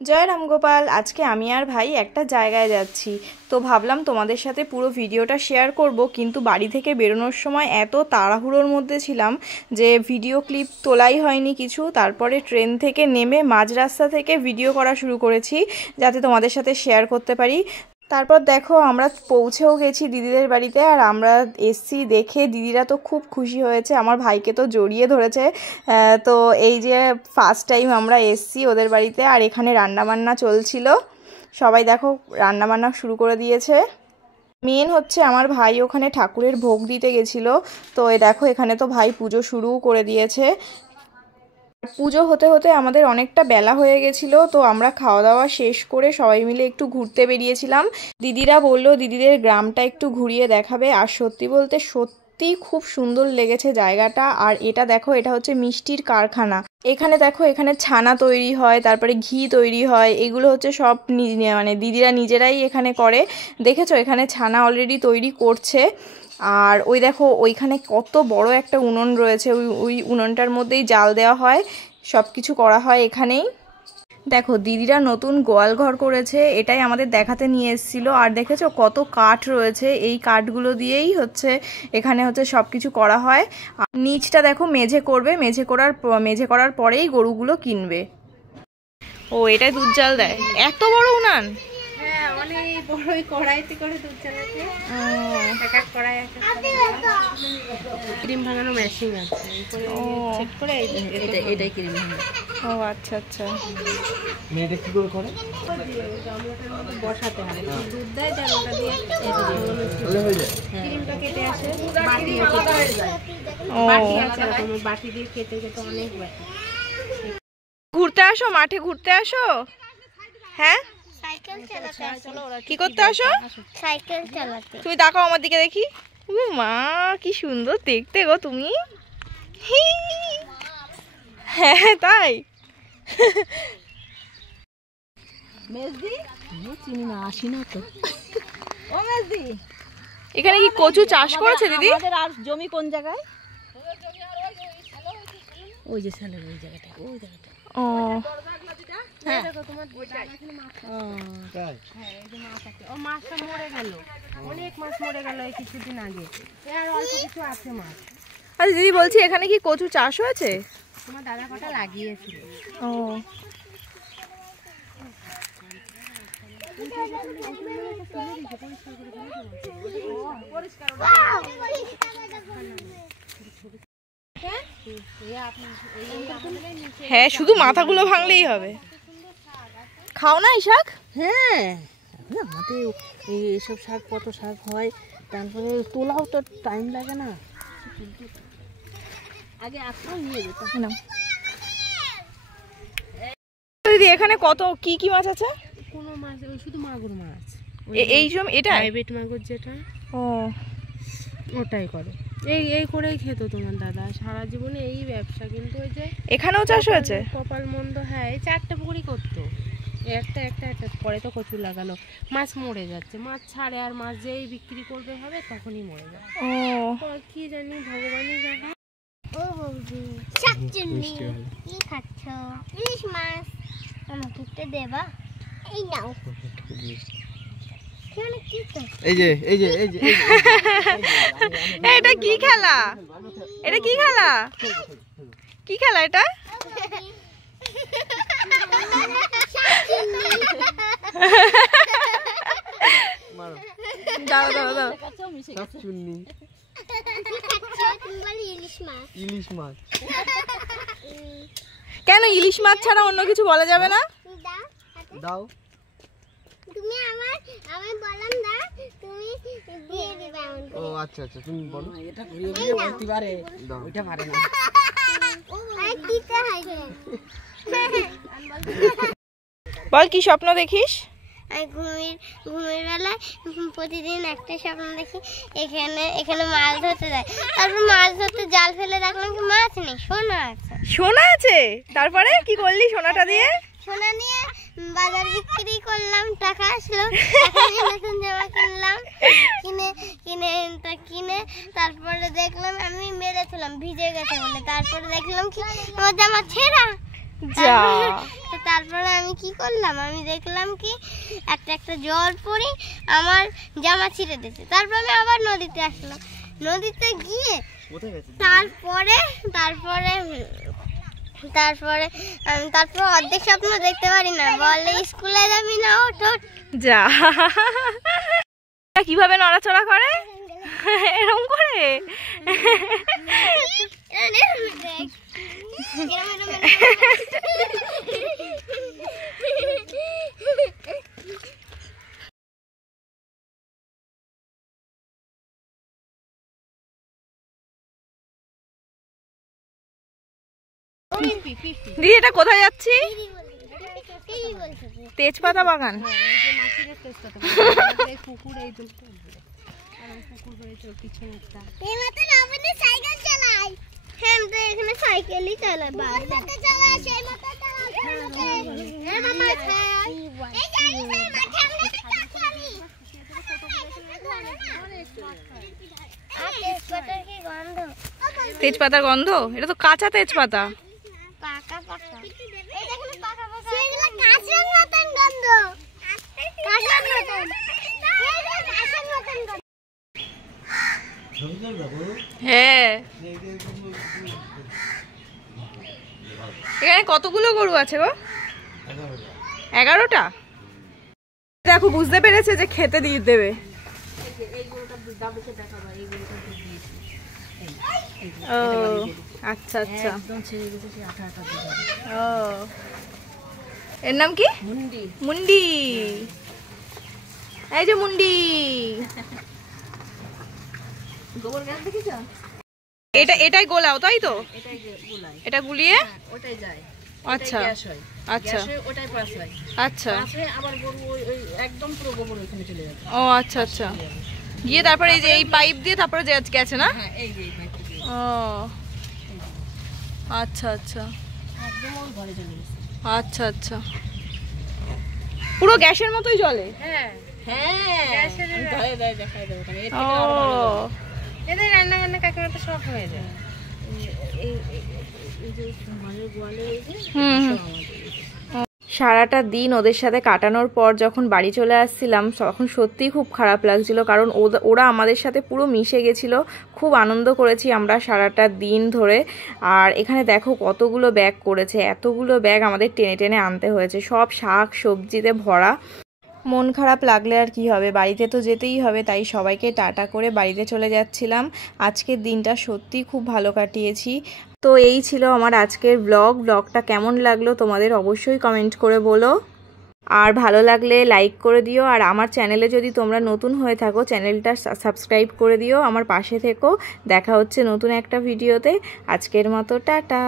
জয় রামগোপাল। আজকে আমি আর ভাই একটা জায়গায় যাচ্ছি, তো ভাবলাম তোমাদের সাথে পুরো ভিডিওটা শেয়ার করব, কিন্তু বাড়ি থেকে বেরোনোর সময় এত তাড়াহুড়োর মধ্যে ছিলাম যে ভিডিও ক্লিপ তোলাই হয়নি কিছু। তারপরে ট্রেন থেকে নেমে মাঝ রাস্তা থেকে ভিডিও করা শুরু করেছি যাতে তোমাদের সাথে শেয়ার করতে পারি। তারপর দেখো আমরা পৌঁছেও গেছি দিদিদের বাড়িতে, আর আমরা এসছি দেখে দিদিরা তো খুব খুশি হয়েছে, আমার ভাইকে তো জড়িয়ে ধরেছে। তো এই যে ফার্স্ট টাইম আমরা এসছি ওদের বাড়িতে, আর এখানে রান্নাবান্না চলছিল, সবাই দেখো রান্নাবান্না শুরু করে দিয়েছে। মেন হচ্ছে আমার ভাই ওখানে ঠাকুরের ভোগ দিতে গেছিলো, তো দেখো এখানে তো ভাই পুজো শুরুও করে দিয়েছে। পুজো হতে হতে আমাদের অনেকটা বেলা হয়ে গেছিলো, তো আমরা খাওয়া দাওয়া শেষ করে সবাই মিলে একটু ঘুরতে বেরিয়েছিলাম। দিদিরা বললো দিদিদের গ্রামটা একটু ঘুরিয়ে দেখাবে, আর সত্যি বলতে সত্যি খুব সুন্দর লেগেছে জায়গাটা। আর এটা দেখো, এটা হচ্ছে মিষ্টির কারখানা। এখানে দেখো এখানে ছানা তৈরি হয়, তারপরে ঘি তৈরি হয়, এগুলো হচ্ছে সব মানে দিদিরা নিজেরাই এখানে করে। দেখেছো এখানে ছানা অলরেডি তৈরি করছে। আর ওই দেখো ওইখানে কত বড় একটা উনুন রয়েছে, ওই উনুনটার মধ্যেই জাল দেওয়া হয়, সব কিছু করা হয় এখানেই। দেখো দিদিরা নতুন গোয়াল ঘর করেছে, এটাই আমাদের দেখাতে নিয়ে এসেছিল। আর দেখেছো কত কাঠ রয়েছে, এই কাঠগুলো দিয়েই হচ্ছে এখানে হচ্ছে সব কিছু করা হয়। নিচটা দেখো মেঝে করবে, মেঝে করার পরেই গরুগুলো কিনবে। ও এটাই দুধ জাল দেয়, এত বড় উনান? ক্রিম ভাঙানো মেশিন আছে, এটাই ক্রিম ভাঙা। ও আচ্ছা আচ্ছা। মেয়েটা কি করে করে? বসাতে হয়, দুধ দেয়, তার ওটা দিয়ে ক্রিমটা কেটে আসে। বাটি আছে, বাটি দিয়ে কেটে কেটে অনেক বাটি। ঘুরতে আসো, মাঠে ঘুরতে আসো। হ্যাঁ কি করতে আসো? সাইকেল চালাতে। তুমি তাকাও আমার দিকে দেখি। ও মা কি সুন্দর দেখতে গো তুমি। হ্যাঁ তাই। মেজদি চিনি না, আসি না তো। ও মেজদি, এখানে কি কচু চাষ করেছে দিদি? আমাদের আর জমি কোন জায়গায়? ওই যে ছেলের ওই জায়গাটা, ওই জায়গাটা। ও হ্যাঁ দেখো তোমার এখানে মাছ। তাই? হ্যাঁ এই যে মাছ আছে। ও মাছটা মরে গেল, অনেক মাছ মরে গেল এই কিছুদিন আগে। আর অল্প কিছু আছে মাছ। আচ্ছা দিদি বলছি এখানে কি কচু চাষ হয়েছে? তোমার দাদা কটা লাগিয়েছিল। ও হ্যাঁ শুধু মাথাগুলো ভাঙলেই হবে। খাও না এই শাক? হ্যাঁ আমাদের এইসব শাক, কত শাক হয়, তারপরে তোলাও তো টাইম লাগে না। আগে আসলেও নিয়ে যেত না। দিদি এখানে কত কি কি মাছ আছে? কোনো মাছ, ওই শুধু মাগুর মাছ। এই এটা প্রাইভেট মাগুর যেটা, ও ওটাই করে। এই করেই খেত তোমার দাদা সারা জীবনে, এই ব্যবসা। কিন্তু ওই যে এখানেও চাষ হয়েছে কপাল মন্দ। হ্যাঁ এই 4টে পুকুরি করতো, একটা পরে তো কচু লাগালো, মাছ মরে যাচ্ছে। মাছ ছাড়ে, আর মাছ যেই বিক্রি করবে হবে তখনই মরে যায়। ও কি জানি ভগবানই জানে। ও বৌদি শাকচুন্নি কি খাচ্ছ? ইলিশ মাছ আমাকে একটু দেবা? এই নাও। এই যে এই যে এই যে এটা কি খেলা? এটা কি খেলা? কি খেলা এটা? দাও দাও দাও। শাকচুন্নি, ইলিশ মাছ। কেন ইলিশ মাছ ছাড়া অন্য কিছু বলা যাবে না? দাও। তুমি আমি বললাম না, তুমি দিয়ে দিবে এমন করে। ও আচ্ছা আচ্ছা, তুমি বলো। এটা ঘুরিয়ে ঘুরিয়ে বলতে পারে, ওইটা পারে না। আর দিতে হয় যে। বল কি স্বপ্ন দেখিস? আমি ঘুমের বেলায় প্রতিদিন একটা স্বপ্ন দেখি, এখানে মাছ ধরতে যায়। তারপর মাছ ধরতে জাল ফেলে দেখলাম কি মাছ নেই, সোনা আছে। সোনা আছে? তারপরে কি করলি সোনাটা দিয়ে? সোনা নিয়ে বাজার বিক্রি করলাম, টাকা আসলো, নতুন জামা কিনলাম। কিনে তারপরে দেখলাম আমি মেরেছিলাম, ভিজে গেছে বলে। তারপরে দেখলাম কি আমার জামা ছেঁড়া। যা তো তারপরে আমি কি করলাম, আমি দেখলাম কি একটা জল পড়ে আমার জামা ছিঁড়ে দিয়েছে। তারপর আমি আবার নদীতে আসলাম, নদীতে গিয়ে তারপরে অর্ধেক স্বপ্ন দেখতে পারি না, বলে স্কুলে যাবি না, ওঠ। যা কিভাবে নড়াচড়া করে এরকম করে। দিদি এটা কোথায় যাচ্ছি? তেজপাতা বাগান। সাইকেলই চালাই তেজপাতার গন্ধ, এটা তো কাঁচা তেজপাতা। পাকা পাকা, এই দেখুন পাকা পাকা, সেগুলো কাঁচার মতন গন্ধ, কাঁচার মতন, কাঁচার মতন গন্ধ। হ্যাঁ, এখানে কতগুলো গরু আছে গো? 11টা। দেখো বুঝতে পেরেছে যে খেতে দিয়ে দেবে। ও আচ্ছা আচ্ছা, ও এর নাম কি? মুন্ডি। মুন্ডি, এই যে মুন্ডি। এটাই গোলাও তাই তো? এটা গুলিয়ে ওটাই যায়। আচ্ছা আচ্ছা আচ্ছা, ও আচ্ছা আচ্ছা, গিয়ে তারপরে এই যে এই পাইপ দিয়ে তারপরে গেছে না? ও আচ্ছা আচ্ছা আচ্ছা আচ্ছা, পুরো গ্যাসের মতোই জ্বলে? ও এদের রান্না বান্না কাকিমা তো সব হয়ে যায়। সারাটা দিন ওদের সাথে কাটানোর পর যখন বাড়ি চলে আসছিলাম তখন সত্যিই খুব খারাপ লাগছিল, কারণ ওরা আমাদের সাথে পুরো মিশে গেছিল। খুব আনন্দ করেছি আমরা সারাটা দিন ধরে। আর এখানে দেখো কতগুলো ব্যাগ করেছে, এতগুলো ব্যাগ আমাদের টেনে টেনে আনতে হয়েছে, সব শাক সবজিতে ভরা। মন খারাপ লাগলে আর কি হবে, বাড়িতে তো যেতেই হবে, তাই সবাইকে টাটা করে বাড়িতে চলে যাচ্ছিলাম। আজকের দিনটা সত্যিই খুব ভালো কাটিয়েছি। তো এই ছিল আমার আজকের ব্লগটা কেমন লাগলো তোমাদের অবশ্যই কমেন্ট করে বলো। আর ভালো লাগলে লাইক করে দিও, আর আমার চ্যানেলে যদি তোমরা নতুন হয়ে থাকো চ্যানেলটা সাবস্ক্রাইব করে দিও, আমার পাশে থেকো। দেখা হচ্ছে নতুন একটা ভিডিওতে। আজকের মতো টাটা।